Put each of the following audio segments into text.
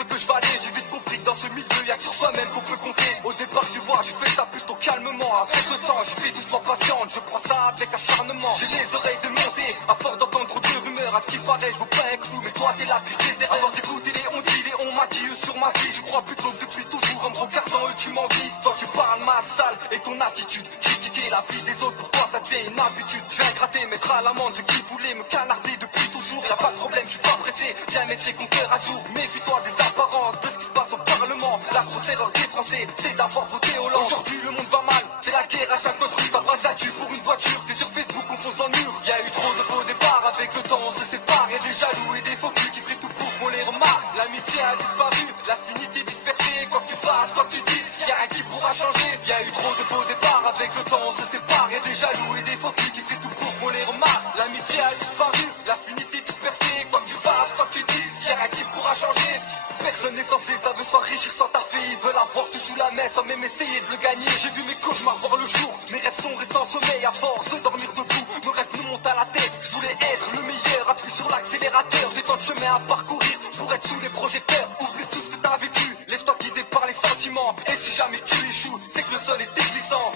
ce que je valais. J'ai vite compris que dans ce milieu y'a que sur soi-même qu'on peut compter. Au départ tu vois je fais ça plutôt calmement. Avec le temps je fais doucement patiente. Je prends ça avec acharnement. J'ai les oreilles démontées à force d'entendre trop de rumeurs. À ce qui paraît je vous pas un clou. Mais toi t'es là puis des erreurs. Alors d'écouter les on dit, les on m'a dit eux sur ma vie. Je crois plutôt que depuis toujours en me regardant eux tu m'envies. Quand tu parles mal sale et ton attitude. Critiquer la vie des autres pour toi ça devient une habitude. Je viens gratter mettre à l'amende ceux qui voulaient me canarder depuis toujours. Y'a pas de problème je suis pas pressé. Viens mettre les compteurs à jour. Méfie-toi des apparences de ce qui se passe au Parlement. La grosse erreur des Français c'est d'avoir voté Hollande. Aujourd'hui le monde va mal. C'est la guerre à chaque notre rue. Ça braque ça tue pour une voiture. C'est sur Facebook qu'on fonce dans le mur. Y'a eu trop de faux départs. Avec le temps on se sépare. Y'a des jaloux et des faux culs qui feraient tout pour qu'on les remarque. L'amitié a disparu. L'affinité dispersée. Quoi que tu fasses, quoi que tu dises, y'a rien qui pourra changer. Y'a eu trop de faux départs. Avec le temps on se sépare. Y'a des jaloux et des faux culs qui feraient tout pour qu'on les remarque. L'amitié a disparu. L'affinité dispersée. Quoi que tu fasses, quoi que tu dises, y'a rien qui pourra changer. Personne n'est censé, ça veut s'enrichir sans taffer. Ils veulent avoir tout sous la main sans même essayer de le gagner. J'ai vu mes cauchemars voir le jour. Mes rêves sont restés en sommeil à force de dormir debout. Nos rêves nous montent à la tête. Je voulais être le meilleur, appuie sur l'accélérateur. J'ai tant de chemin à parcourir pour être sous les projecteurs. Oublie tout ce que t'as vécu, laisse-toi guider par les sentiments. Et si jamais tu échoues, c'est que le sol était glissant.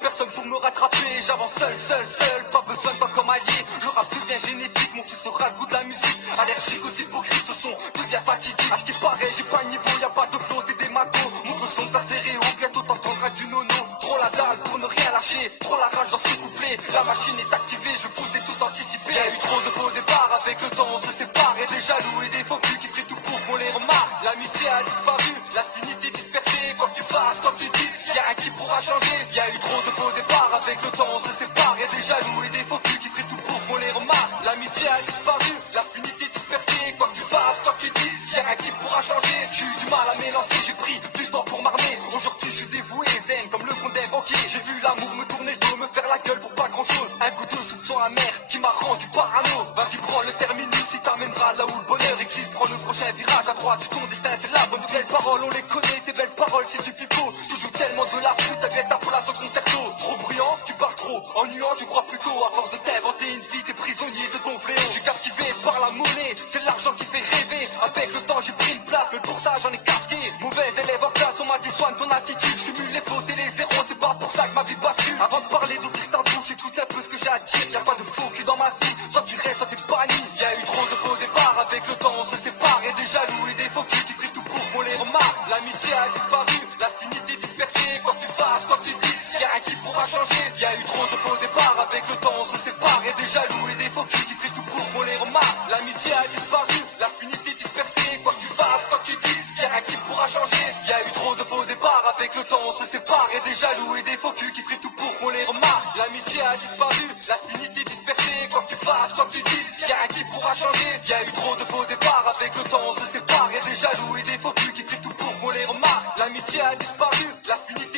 Personne pour me rattraper, j'avance seul, pas besoin de toi comme allié. Le rap devient génétique, mon fils aura le goût de la musique. Allergique aux hypocrites, ce son devient fatidique. À ce qui paraît, j'ai pas le niveau, y'a pas de flow, c'est des magos. Montre le son de ta stéréo, bientôt t'entendras du nono. Trop la dalle pour ne rien lâcher, trop la rage dans ce couplet. La machine est activée, je vous ai tous anticipé. Y'a eu trop de faux départs, avec le temps on se sépare. Y'a des jaloux et des faux culs qui feraient tout pour qu'on les remarque. L'amitié a disparu, l'affinité dispersée. Quoi que tu fasses, quoi que tu dises, y'a rien qui pourra changer. Y'a eu trop de faux départs, avec le temps on se sépare. Y'a des jaloux et des faux culs qui feraient tout pour qu'on les remarque. L'amitié a disparu, l'affinité dispersée. Quoi que tu fasses, quoi que tu dises, y'a rien qui pourra changer. J'ai eu du mal à m'élancer, j'ai pris du temps pour m'armer. Aujourd'hui je suis dévoué, zen comme le compte d'un banquier. J'ai vu l'amour me tourner le dos, me faire la gueule pour pas grand chose. Un coup de soupçon amer qui m'a rendu parano. Vas-y prends le terminus, il t'amènera là où le bonheur existe. Prends le prochain virage à droite, ton destin c'est la bonne. Belles paroles on les connaît, tes belles paroles c'est du pipeau. Toujours tellement de la flûte avec ta place au concerto. Trop bruyant, tu parles trop, ennuyant je crois plutôt. À force de t'inventer une vie, t'es prisonnier de ton fléau. Je suis captivé par la monnaie, c'est l'argent qui fait rêver. Avec le temps j'ai pris une place, mais pour ça j'en ai casqué. Mauvais élève en classe, on m'a dit soigne ton attitude. Je cumule les fautes et les zéros, c'est pas pour ça que ma vie bascule. Avant de parler d'ouvrir ta bouche, écoute un peu ce que j'ai à dire. Y'a pas de faux cul dans ma vie, soit tu restes, soit t'es banni. Y'a eu trop de faux départs, avec le temps on se sépare. Y'a des jaloux et des faux culs qui feraient tout pour qu'on les remarque. L'amitié a disparu, l'affinité dispersée. Quoi que tu fasses, quoi que tu dises, y'a rien qui pourra changer. Y'a eu trop de faux départs, avec le temps on se sépare. Y'a des jaloux et des faux culs qui feraient tout pour qu'on les remarque. L'amitié a disparu, l'affinité dispersée. Quoi que tu fasses, quoi que tu dises, y'a rien qui pourra changer. Y'a eu trop de faux départs, avec le temps on se sépare. Y'a des jaloux et des faux culs qui feraient tout pour qu'on les remarque. L'amitié a disparu, l'affinité dispersée. Quoi que tu fasses, quoi que tu dises, y'a rien qui pourra changer. Y'a eu trop de faux départs, avec le temps on se sépare. Y'a des jaloux et des faux culs qui feraient tout pour qu'on les remarque. L'amitié a disparu, l'affinité